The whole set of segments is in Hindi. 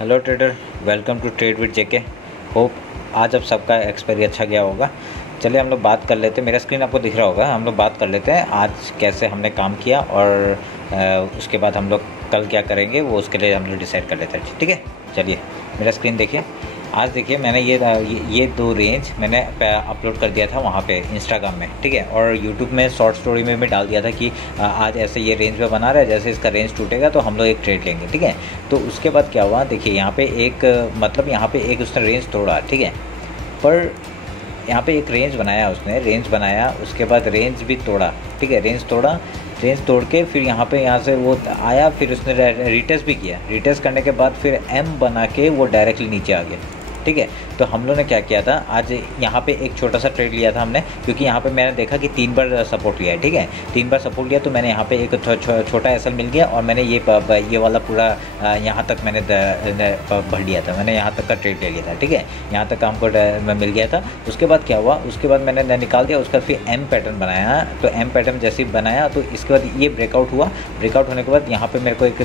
Hello trader, welcome to trade with JK. Hope आज अब सबका एक्सपायरी अच्छा गया होगा। चलिए हम लोग बात कर लेते हैं। मेरा स्क्रीन आपको दिख रहा होगा। हम लोग बात कर लेते हैं आज कैसे हमने काम किया और उसके बाद हम लोग कल क्या करेंगे वो उसके लिए हम लोग डिसाइड कर लेते हैं। ठीक है, चलिए मेरा स्क्रीन देखिए। आज देखिए मैंने ये दो रेंज मैंने अपलोड कर दिया था वहाँ पे इंस्टाग्राम में, ठीक है, और यूट्यूब में शॉर्ट स्टोरी में भी डाल दिया था कि आज ऐसे ये रेंज पे बना रहा है, जैसे इसका रेंज टूटेगा तो हम लोग एक ट्रेड लेंगे। ठीक है, तो उसके बाद क्या हुआ देखिए, यहाँ पे एक मतलब यहाँ पे एक उसने रेंज तोड़ा, ठीक है, पर यहाँ पे एक रेंज बनाया, उसने रेंज बनाया, उसके बाद रेंज भी तोड़ा, ठीक है, रेंज तोड़ के फिर यहाँ से वो आया, फिर उसने रिटेस्ट भी किया। रिटेस्ट करने के बाद फिर एम बना के वो डायरेक्टली नीचे आ गया। ठीक है, तो हम लोग ने क्या किया था, आज यहाँ पे एक छोटा सा ट्रेड लिया था हमने, क्योंकि यहाँ पे मैंने देखा कि 3 बार सपोर्ट लिया है। ठीक है, 3 बार सपोर्ट लिया तो मैंने यहाँ पे एक छोटा एसएल मिल गया और मैंने ये वाला पूरा यहाँ तक मैंने भर लिया था। मैंने यहाँ तक का ट्रेड ले लिया था। ठीक है, यहाँ तक हमको मिल गया था। उसके बाद क्या हुआ, उसके बाद मैंने निकाल दिया, उसका फिर एम पैटर्न बनाया। तो एम पैटर्न जैसे ही बनाया तो इसके बाद ये ब्रेकआउट हुआ। ब्रेकआउट होने के बाद यहाँ पर मेरे को एक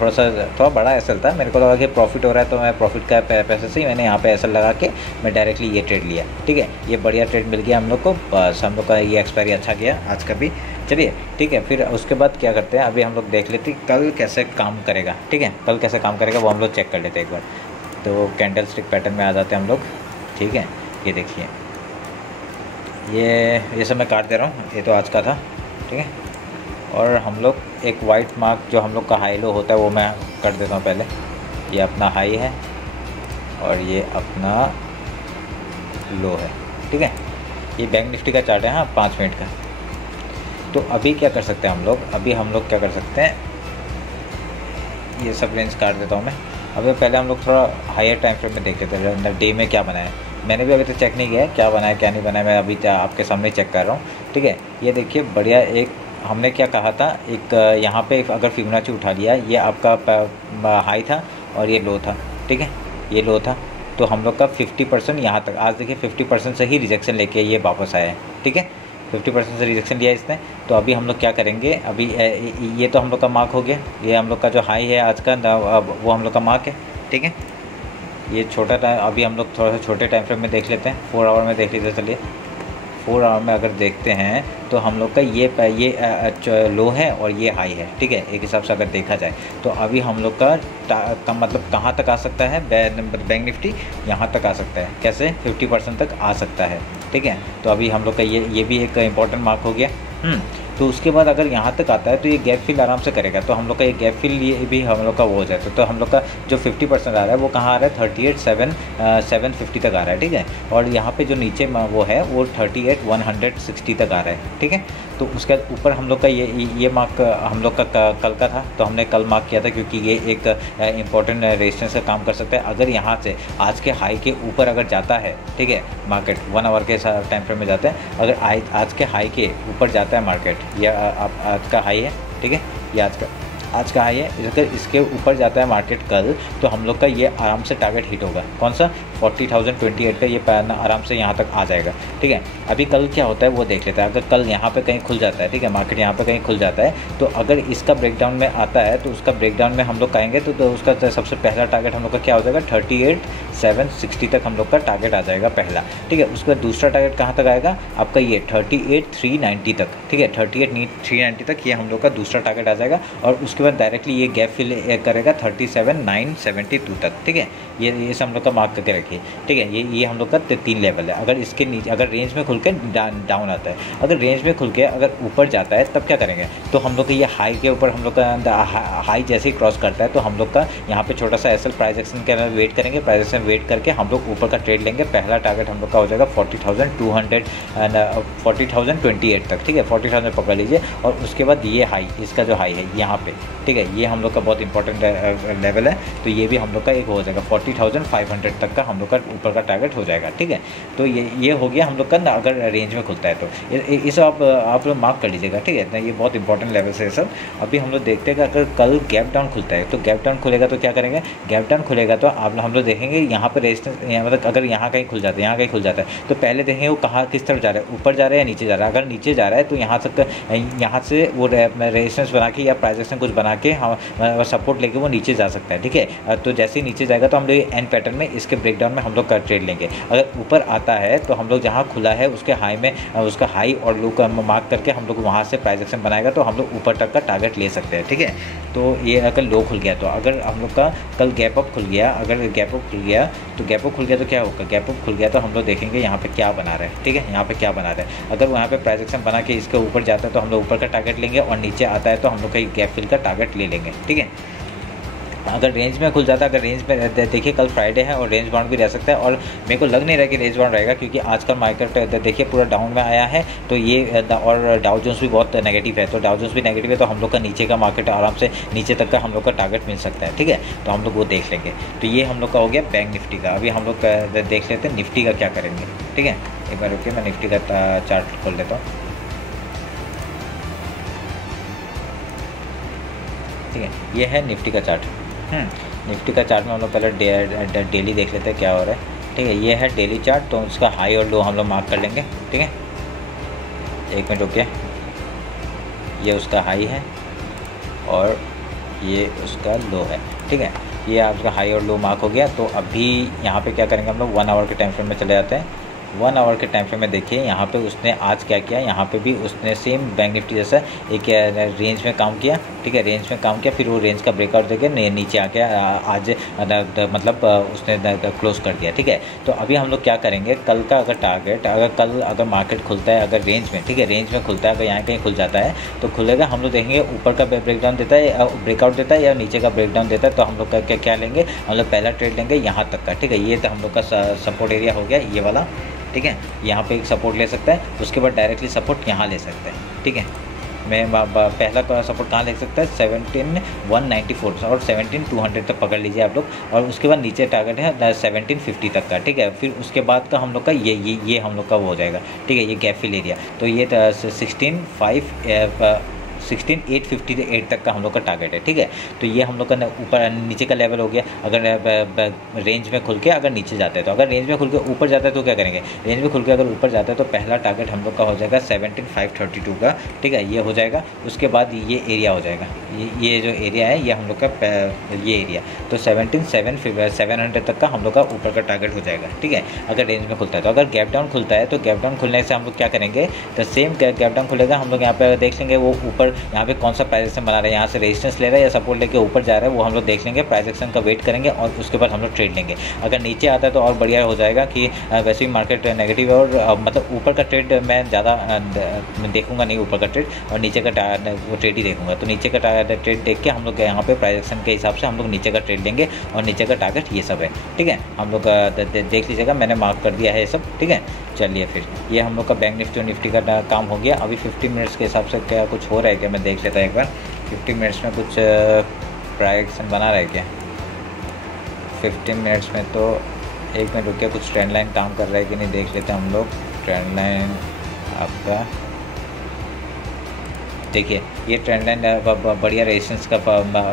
थोड़ा बड़ा एसएल था। मेरे को लगा कि प्रॉफिट हो रहा है, तो मैं प्रॉफिट का पैसे से ही मैंने यहाँ पे एसएल लगा के मैं डायरेक्टली ये ट्रेड लिया। ठीक है, ये बढ़िया ट्रेड मिल गया हम लोग को। बस हम लोग का ये एक्सपायरी अच्छा गया आज का भी। चलिए ठीक है, फिर उसके बाद क्या करते हैं, अभी हम लोग देख लेते हैं कल कैसे काम करेगा। ठीक है, कल कैसे काम करेगा वो हम लोग चेक कर लेते हैं एक बार। तो कैंडल स्टिक पैटर्न में आ जाते हैं हम लोग। ठीक है, ये देखिए, ये सब मैं काट दे रहा हूँ, ये तो आज का था। ठीक है, और हम लोग एक वाइट मार्क जो हम लोग का हाई लो होता है वो मैं कर देता हूँ पहले। ये अपना हाई है और ये अपना लो है। ठीक है, ये बैंक निफ्टी का चार्ट है, हाँ, 5 मिनट का। तो अभी क्या कर सकते हैं हम लोग क्या कर सकते हैं, ये सब रेंज काट देता हूँ मैं। अभी पहले हम लोग थोड़ा हायर टाइम फ्रेम में देख लेते हैं डे में क्या बनाया है। मैंने भी अभी तक चेक नहीं किया है क्या बनाया क्या नहीं बनाया, मैं अभी आपके सामने चेक कर रहा हूँ। ठीक है, ये देखिए बढ़िया, एक हमने क्या कहा था, एक यहाँ पे अगर फिबोनाची उठा लिया, ये आपका हाई था और ये लो था। ठीक है, ये लो था, तो हम लोग का 50% यहाँ तक, आज देखिए 50% से ही रिजेक्शन लेके ये वापस आया है। ठीक है, 50% से रिजेक्शन लिया इसने। तो अभी हम लोग क्या करेंगे, अभी ये तो हम लोग का मार्क हो गया, ये हम लोग का जो हाई है आज का वो हम लोग का मार्क है। ठीक है, ये छोटा टाइम, अभी हम लोग थोड़ा सा छोटे टाइम फ्रेम में देख लेते हैं, 4 आवर में देख लीजिए। चलिए 4 आवर में अगर देखते हैं तो हम लोग का ये लो है और ये हाई है। ठीक है, एक हिसाब से अगर देखा जाए तो अभी हम लोग का मतलब कहाँ तक आ सकता है, बैंक निफ्टी यहाँ तक आ सकता है। कैसे, 50% तक आ सकता है। ठीक है, तो अभी हम लोग का ये भी एक इम्पॉर्टेंट मार्क हो गया। तो उसके बाद अगर यहाँ तक आता है तो ये गैप फिल आराम से करेगा। तो हम लोग का ये गैप फिल ये भी हम लोग का वो हो जाता है। तो हम लोग का जो 50% आ रहा है वो कहाँ आ रहा है, 38,750 तक आ रहा है। ठीक है, और यहाँ पे जो नीचे वो है वो 38,160 तक आ रहा है। ठीक है, तो उसके ऊपर हम लोग का ये मार्क हम लोग का कल का था, तो हमने कल मार्क किया था क्योंकि ये एक इम्पॉर्टेंट रेजिस्टेंस का काम कर सकता है। अगर यहाँ से आज के हाई के ऊपर अगर जाता है, ठीक है, मार्केट 1 आवर के टाइम फ्रेम में जाता है, अगर आज के हाई के ऊपर जाता है मार्केट, यह आज का हाई है। ठीक है, ये आज का हाई है, अगर इसके ऊपर जाता है मार्केट कल, तो हम लोग का ये आराम से टारगेट हिट होगा। कौन सा, 40,028 का ये पैन आराम से यहाँ तक आ जाएगा। ठीक है, अभी कल क्या होता है वो देख लेते हैं। अगर कल यहाँ पे कहीं खुल जाता है, ठीक है, मार्केट यहाँ पे कहीं खुल जाता है, तो अगर इसका ब्रेकडाउन में आता है तो उसका ब्रेकडाउन में हम लोग कहेंगे तो उसका सबसे पहला टारगेट हम लोग का क्या हो जाएगा, 38,760 तक हम लोग का टारगेट आ जाएगा पहला। ठीक है, उसके बाद दूसरा टारगेट कहाँ तक आएगा आपका, ये 38,390 तक। ठीक है, 38,390 तक ये हम लोग का दूसरा टारगेट आ जाएगा, और उसके बाद डायरेक्टली ये गैप फिल करेगा 37,972 तक। ठीक है, ये हम लोग का मार्क करके रखिए। ठीक है, ये हम लोग का 3 लेवल है। अगर इसके नीचे, अगर रेंज में खुल के डाउन आता है, अगर रेंज में खुल के अगर ऊपर जाता है तब क्या करेंगे, तो हम लोग का ये हाई के ऊपर हम लोग का हाई जैसे ही क्रॉस करता है तो हम लोग का यहाँ पे छोटा सा एसएल प्राइस एक्शन के वेट करेंगे। प्राइस एक्शन वेट करके हम लोग ऊपर का ट्रेड लेंगे। पहला टारगेट हम लोग का हो जाएगा 40,028 तक। ठीक है, 40,000 पकड़ लीजिए, और उसके बाद ये हाई, इसका जो हाई है यहाँ पे, ठीक है, ये हम लोग का बहुत इंपॉर्टेंट लेवल है। तो ये भी हम लोग का एक हो जाएगा 40,500 तक का हम लोग का ऊपर का टारगेट हो जाएगा। ठीक है, तो ये हो गया हम लोग का ना, अगर रेंज में खुलता है तो ये सब आप लोग मार्क कर लीजिएगा। ठीक है, तो ये बहुत इंपॉर्टेंट लेवल से सब। अभी हम लोग देखते हैं कि अगर कल गैप डाउन खुलता है तो गैप डाउन खुलेगा तो क्या करेंगे, गैप डाउन खुलेगा तो हम लोग देखेंगे यहाँ पर रेजिस्टेंस, मतलब अगर यहाँ कहीं खुल जाता है, यहाँ कहीं खुल जाता है तो पहले देखेंगे वो कहाँ किस तरफ जा रहा है, ऊपर जा रहा है या नीचे जा रहा है। अगर नीचे जा रहा है तो यहाँ से वो रेजिस्टेंस बना के या प्राइस एक्शन कुछ बना के हम सपोर्ट लेके वो नीचे जा सकता है। ठीक है, तो जैसे ही नीचे जाएगा तो हम लोग एन पैटर्न में इसके ब्रेकडाउन में हम लोग का ट्रेड लेंगे। अगर ऊपर आता है तो हम लोग जहाँ खुला है उसके हाई में उसका हाई और लो का मार्क करके हम लोग वहाँ से प्राइस एक्शन बनाएगा तो हम लोग ऊपर तक का टारगेट ले सकते हैं। ठीक है, तो ये अगर लो खुल गया तो अगर हम लोग का कल गैप अप खुल गया, अगर गैप अप खुल गया तो गैप अप खुल गया तो क्या होगा, गैप अप खुल गया तो हम लोग देखेंगे यहाँ पे क्या बना रहा है। ठीक है, यहाँ पे क्या बना रहा है, अगर वहाँ पे प्राइस एक्शन बना के इसके ऊपर जाता है तो हम लोग ऊपर का टारगेट लेंगे और नीचे आता है तो हम लोग का गैप फिल का टारगेट ले लेंगे। ठीक है, अगर रेंज में खुल जाता है, अगर रेंज में देखिए कल फ्राइडे है और रेंज बाउंड भी रह सकता है, और मेरे को लग नहीं रहा कि रेंज बाउंड रहेगा क्योंकि आजकल मार्केट देखिए पूरा डाउन में आया है। तो ये और डाउ जोन्स भी बहुत नेगेटिव है, तो डाउ जोन्स भी नेगेटिव है तो हम लोग का नीचे का मार्केट आराम से नीचे तक का हम लोग का टारगेट मिल सकता है। ठीक है, तो हम लोग वो देख लेंगे। तो ये हम लोग का हो गया बैंक निफ्टी का। अभी हम लोग देख लेते हैं निफ्टी का क्या करेंगे। ठीक है, एक बार रुकिए मैं निफ्टी का चार्ट खोल लेता हूँ। ठीक है, ये है निफ्टी का चार्ट। निफ्टी का चार्ट में हम लोग पहले डेली देख लेते हैं क्या हो रहा है। ठीक है, ये है डेली चार्ट, तो उसका हाई और लो हम लोग मार्क कर लेंगे। ठीक है, एक मिनट रुकिए, ये उसका हाई है और ये उसका लो है। ठीक है, ये आपका हाई और लो मार्क हो गया। तो अभी यहाँ पे क्या करेंगे हम लोग 1 आवर के टाइम फ्रेम में चले जाते हैं। 1 आवर के टाइम फ्रेम में देखिए यहाँ पे उसने आज क्या किया, यहाँ पे भी उसने सेम बैंक निफ्टी जैसा एक रेंज में काम किया। ठीक है, रेंज में काम किया, फिर वो रेंज का ब्रेकआउट देके नीचे आके आज मतलब उसने क्लोज कर दिया। ठीक है, तो अभी हम लोग क्या करेंगे, कल का अगर टारगेट, अगर मार्केट खुलता है अगर रेंज में, ठीक है रेंज में खुलता है, अगर यहाँ कहीं खुल जाता है तो खुलेगा, हम लोग देखेंगे ऊपर का ब्रेकडाउन देता है, ब्रेकआउट देता है या नीचे का ब्रेकडाउन देता है, तो हम लोग का क्या लेंगे, हम लोग पहला ट्रेड लेंगे यहाँ तक का। ठीक है, ये तो हम लोग का सपोर्ट एरिया हो गया ये वाला। ठीक है, यहाँ पे एक सपोर्ट ले सकता है, उसके बाद डायरेक्टली सपोर्ट यहाँ ले सकता है। ठीक है, मैं पहला सपोर्ट कहाँ ले सकता है 17,194 और 17,200 तक पकड़ लीजिए आप लोग, और उसके बाद नीचे टारगेट है 1750 तक का। ठीक है, फिर उसके बाद का हम लोग का ये हम लोग का वो हो जाएगा। ठीक है, ये गैप फिल एरिया, तो ये 16,858 तक का हम लोग का टारगेट है। ठीक है, तो ये हम लोग का ऊपर नीचे का लेवल हो गया। अगर रेंज में खुल के अगर नीचे जाता है, तो अगर रेंज में खुल के ऊपर जाता है तो क्या करेंगे, रेंज में खुल के अगर ऊपर जाता है तो पहला टारगेट हम लोग का हो जाएगा 17,532 का। ठीक है, ये हो जाएगा। उसके बाद ये एरिया हो जाएगा, ये जो एरिया है ये हम लोग का ये एरिया, तो 17,700 तक का हम लोग का ऊपर का टारगेट हो जाएगा। ठीक है, अगर रेंज में खुलता है। तो अगर गैप डाउन खुलता है तो गैप डाउन खुलने से हम लोग क्या करेंगे, तो सेम गैप डाउन खुलेगा, हम लोग यहाँ पे देख लेंगे वो ऊपर यहाँ पे कौन सा प्राइस एक्शन बना रहा है, यहाँ से रेजिस्टेंस ले रहा है या सपोर्ट लेके ऊपर जा रहा है, वो हम लोग देख लेंगे, प्राइस एक्शन का वेट करेंगे और उसके बाद हम लोग ट्रेड लेंगे। अगर नीचे आता है तो और बढ़िया हो जाएगा कि वैसे भी मार्केट नेगेटिव है और मतलब ऊपर का ट्रेड मैं ज़्यादा देखूंगा नहीं, ऊपर का ट्रेड और नीचे का वो ट्रेड ही देखूंगा। तो नीचे का ट्रेड देख के हम लोग यहाँ पे प्राइस एक्शन के हिसाब से हम लोग नीचे का ट्रेड लेंगे और नीचे का टारगेट ये सब है। ठीक है, हम लोग देख लीजिएगा, मैंने मार्क कर दिया है ये सब। ठीक है, चलिए फिर ये हम लोग का बैंक निफ्टी और निफ्टी का काम हो गया। अभी 50 मिनट्स के हिसाब से क्या कुछ हो रहा है क्या, मैं देख लेता हूँ एक बार। 50 मिनट्स में कुछ प्राइस एक्शन बना रहा है क्या 50 मिनट्स में, तो एक मिनट रुकिए, कुछ ट्रेंड लाइन काम कर रहा है कि नहीं देख लेते हैं हम लोग। ट्रेंड लाइन आपका देखिए, ये ट्रेंड लाइन बढ़िया रेजिस्टेंस का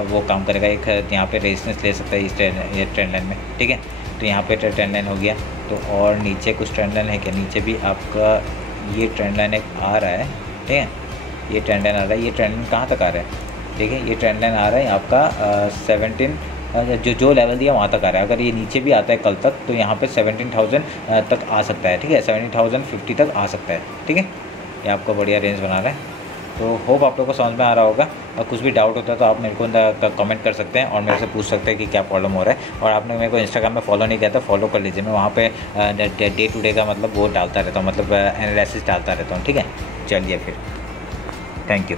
वो काम करेगा। एक यहाँ पे रेजिस्टेंस ले सकता है इस ये ट्रेंड लाइन में। ठीक है, तो यहाँ पे ट्रेंड लाइन हो गया। तो और नीचे कुछ ट्रेंड लाइन है क्या, नीचे भी आपका ये ट्रेंड लाइन एक आ रहा है। ठीक है, ये ट्रेंड लाइन आ रहा है, ये ट्रेंड लाइन कहाँ तक आ रहा है, देखिए ये ट्रेंड लाइन आ रहा है आपका 17 जो लेवल दिया वहाँ तक आ रहा है। अगर ये नीचे भी आता है कल तक तो यहाँ पे 17,000 तक आ सकता है। ठीक है, 17,050 तक आ सकता है। ठीक है, ये आपका बढ़िया रेंज बना रहा है। तो होप आप लोगों को समझ में आ रहा होगा, और कुछ भी डाउट होता है तो आप मेरे को कमेंट कर सकते हैं और मेरे से पूछ सकते हैं कि क्या प्रॉब्लम हो रहा है। और आपने मेरे को इंस्टाग्राम में फॉलो नहीं किया तो फॉलो कर लीजिए, मैं वहाँ पे डे टू डे का मतलब वो डालता रहता हूँ, मतलब एनालिसिस डालता रहता हूँ। ठीक है, चलिए फिर, थैंक यू।